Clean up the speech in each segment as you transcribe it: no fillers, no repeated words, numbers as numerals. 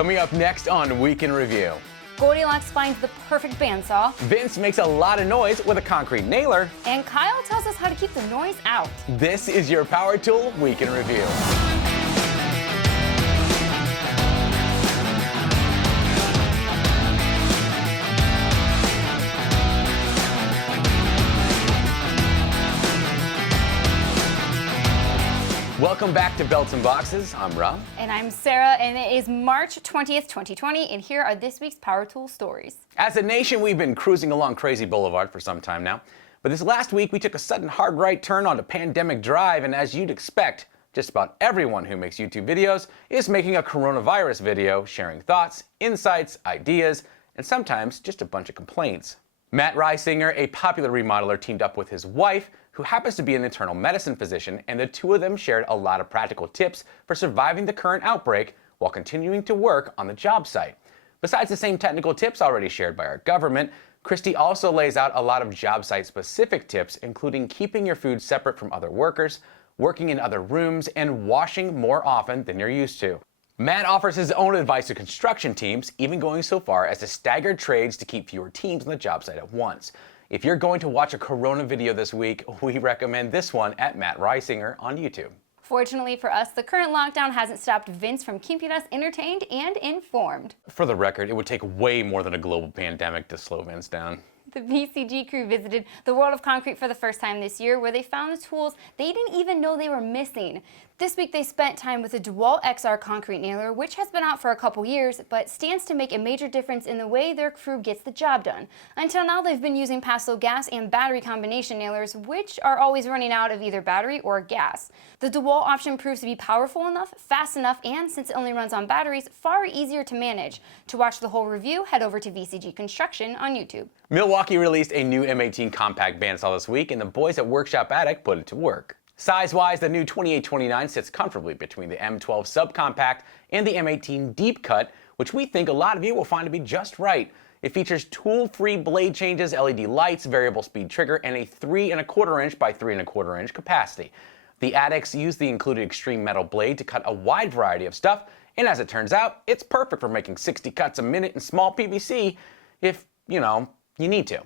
Coming up next on Week in Review. Goldilocks finds the perfect bandsaw. Vince makes a lot of noise with a concrete nailer. And Kyle tells us how to keep the noise out. This is your Power Tool Week in Review. Welcome back to Belts and Boxes. I'm Rob. And I'm Sarah, and it is March 20th, 2020, and here are this week's Power Tool stories. As a nation, we've been cruising along Crazy Boulevard for some time now. But this last week, we took a sudden hard right turn onto Pandemic Drive, and as you'd expect, just about everyone who makes YouTube videos is making a coronavirus video, sharing thoughts, insights, ideas, and sometimes just a bunch of complaints. Matt Reisinger, a popular remodeler, teamed up with his wife, who happens to be an internal medicine physician, and the two of them shared a lot of practical tips for surviving the current outbreak while continuing to work on the job site. Besides the same technical tips already shared by our government, Christy also lays out a lot of job site specific tips, including keeping your food separate from other workers, working in other rooms, and washing more often than you're used to. Matt offers his own advice to construction teams, even going so far as to stagger trades to keep fewer teams on the job site at once. If you're going to watch a Corona video this week, we recommend this one at Matt Reisinger on YouTube. Fortunately for us, the current lockdown hasn't stopped Vince from keeping us entertained and informed. For the record, it would take way more than a global pandemic to slow Vince down. The VCG crew visited the World of Concrete for the first time this year, where they found the tools they didn't even know they were missing. This week they spent time with the DeWalt XR concrete nailer, which has been out for a couple years, but stands to make a major difference in the way their crew gets the job done. Until now, they've been using Paso gas and battery combination nailers, which are always running out of either battery or gas. The DeWalt option proves to be powerful enough, fast enough, and since it only runs on batteries, far easier to manage. To watch the whole review, head over to VCG Construction on YouTube. Milwaukee released a new M18 compact bandsaw this week, and the boys at Workshop Attic put it to work. Size-wise, the new 2829 sits comfortably between the M12 subcompact and the M18 deep cut, which we think a lot of you will find to be just right. It features tool-free blade changes, LED lights, variable speed trigger, and a 3¼ inch by 3¼ inch capacity. The Attics use the included extreme metal blade to cut a wide variety of stuff, and as it turns out, it's perfect for making 60 cuts a minute in small PVC if, you need to.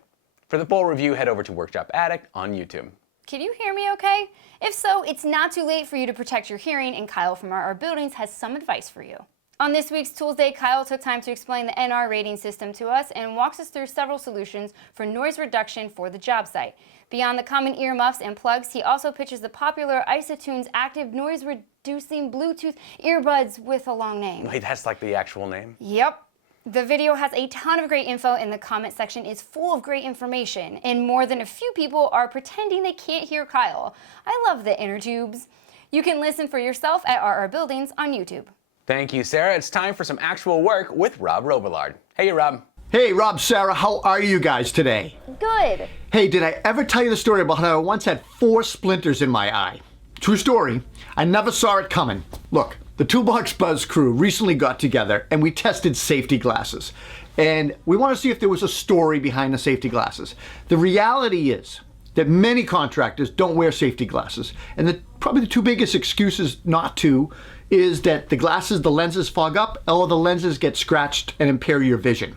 For the full review, head over to Workshop Attic on YouTube. Can you hear me okay? If so, it's not too late for you to protect your hearing, and Kyle from RR Buildings has some advice for you. On this week's Tools Day, Kyle took time to explain the NR rating system to us and walks us through several solutions for noise reduction for the job site. Beyond the common earmuffs and plugs, he also pitches the popular Isotunes active noise reducing Bluetooth earbuds with a long name. Wait, that's like the actual name? Yep. The video has a ton of great info, and the comment section is full of great information, and more than a few people are pretending they can't hear Kyle. I love the inner tubes. You can listen for yourself at RR Buildings on YouTube. Thank you, Sarah. It's time for some actual work with Rob Robillard. Hey, Rob. Hey, Rob, Sarah, how are you guys today? Good. Hey, did I ever tell you the story about how I once had 4 splinters in my eye? True story. I never saw it coming. Look. The Toolbox Buzz crew recently got together and we tested safety glasses. And we want to see if there was a story behind the safety glasses. The reality is that many contractors don't wear safety glasses. And probably the 2 biggest excuses not to is that the lenses fog up, or the lenses get scratched and impair your vision.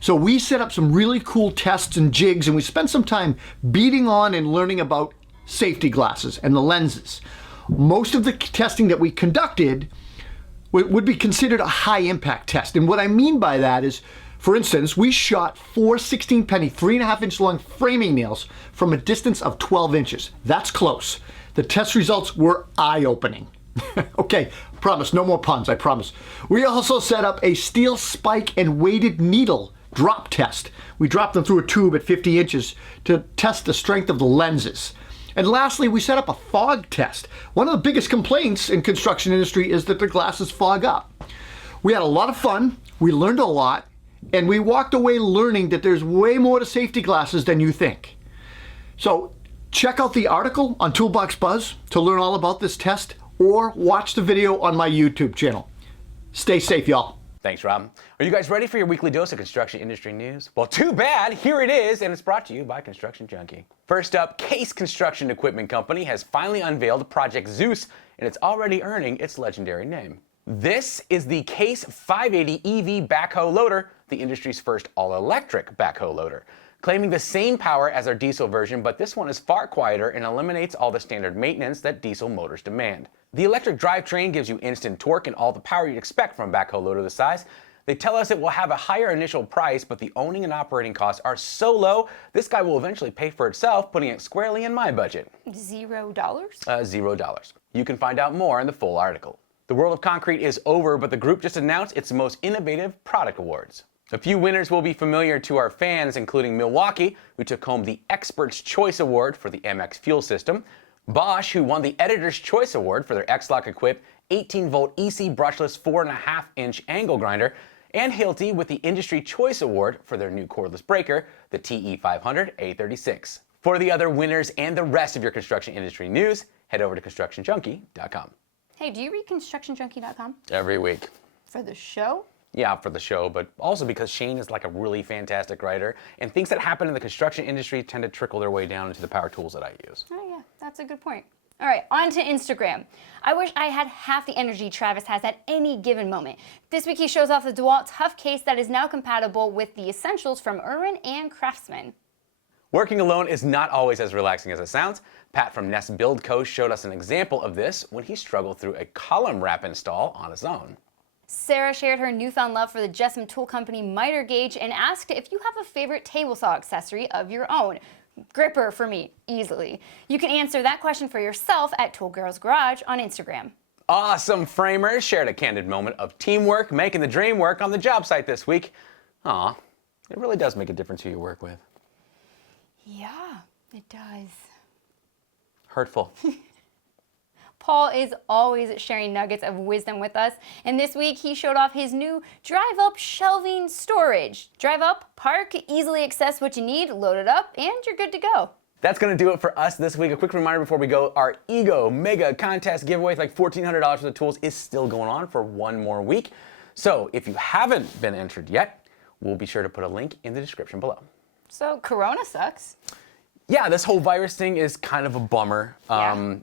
So we set up some really cool tests and jigs, and we spent some time beating on and learning about safety glasses and the lenses. Most of the testing that we conducted would be considered a high impact test. And what I mean by that is, for instance, we shot 4 16-penny, 3½ inch long framing nails from a distance of 12 inches. That's close. The test results were eye-opening. Okay, promise, no more puns, I promise. We also set up a steel spike and weighted needle drop test. We dropped them through a tube at 50 inches to test the strength of the lenses. And lastly, we set up a fog test. One of the biggest complaints in construction industry is that the glasses fog up. We had a lot of fun, we learned a lot, and we walked away learning that there's way more to safety glasses than you think. So check out the article on Toolbox Buzz to learn all about this test, or watch the video on my YouTube channel. Stay safe, y'all. Thanks, Rob. Are you guys ready for your weekly dose of construction industry news? Well, too bad. Here it is, and it's brought to you by Construction Junkie. First up, Case Construction Equipment Company has finally unveiled Project Zeus, and it's already earning its legendary name. This is the Case 580 EV backhoe loader, the industry's first all-electric backhoe loader. Claiming the same power as our diesel version, but this one is far quieter and eliminates all the standard maintenance that diesel motors demand. The electric drivetrain gives you instant torque and all the power you'd expect from a backhoe loader this size. They tell us it will have a higher initial price, but the owning and operating costs are so low, this guy will eventually pay for itself, putting it squarely in my budget. $0? $0. You can find out more in the full article. The World of Concrete is over, but the group just announced its most innovative product awards. A few winners will be familiar to our fans, including Milwaukee, who took home the Expert's Choice Award for the MX Fuel System, Bosch, who won the Editor's Choice Award for their X-Lock equipped 18-volt EC brushless 4.5-inch angle grinder, and Hilti with the Industry Choice Award for their new cordless breaker, the TE500 A36. For the other winners and the rest of your construction industry news, head over to ConstructionJunkie.com. Hey, do you read ConstructionJunkie.com? Every week. For the show? Yeah, for the show, but also because Shane is like a really fantastic writer, and things that happen in the construction industry tend to trickle their way down into the power tools that I use. Oh yeah, that's a good point. All right, on to Instagram. I wish I had half the energy Travis has at any given moment. This week he shows off the DeWalt Tough case that is now compatible with the Essentials from Irwin and Craftsman. Working alone is not always as relaxing as it sounds. Pat from Nest Build Co. showed us an example of this when he struggled through a column wrap install on his own. Sarah shared her newfound love for the Jessamine Tool Company miter gauge and asked if you have a favorite table saw accessory of your own. Gripper for me, easily. You can answer that question for yourself at Tool Girls Garage on Instagram. Awesome Framers shared a candid moment of teamwork making the dream work on the job site this week. Aw, it really does make a difference who you work with. Yeah, it does. Hurtful. Paul is always sharing nuggets of wisdom with us, and this week he showed off his new Drive Up shelving storage. Drive up, park, easily access what you need, load it up, and you're good to go. That's going to do it for us this week. A quick reminder before we go, our Ego Mega Contest giveaway, like $1,400 for the tools, is still going on for one more week. So if you haven't been entered yet, we'll be sure to put a link in the description below. So Corona sucks. Yeah, this whole virus thing is kind of a bummer. Yeah.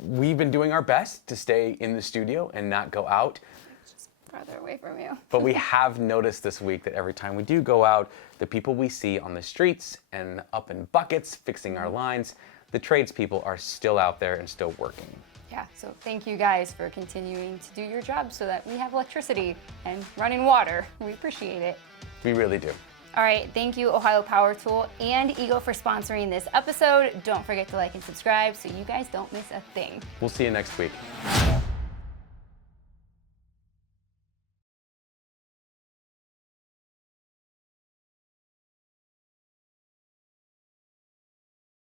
We've been doing our best to stay in the studio and not go out. Just farther away from you. But we have noticed this week that every time we do go out, the people we see on the streets and up in buckets fixing our lines, the tradespeople are still out there and still working. Yeah, so thank you guys for continuing to do your job so that we have electricity and running water. We appreciate it. We really do. All right, thank you Ohio Power Tool and Ego for sponsoring this episode. Don't forget to like and subscribe so you guys don't miss a thing. We'll see you next week.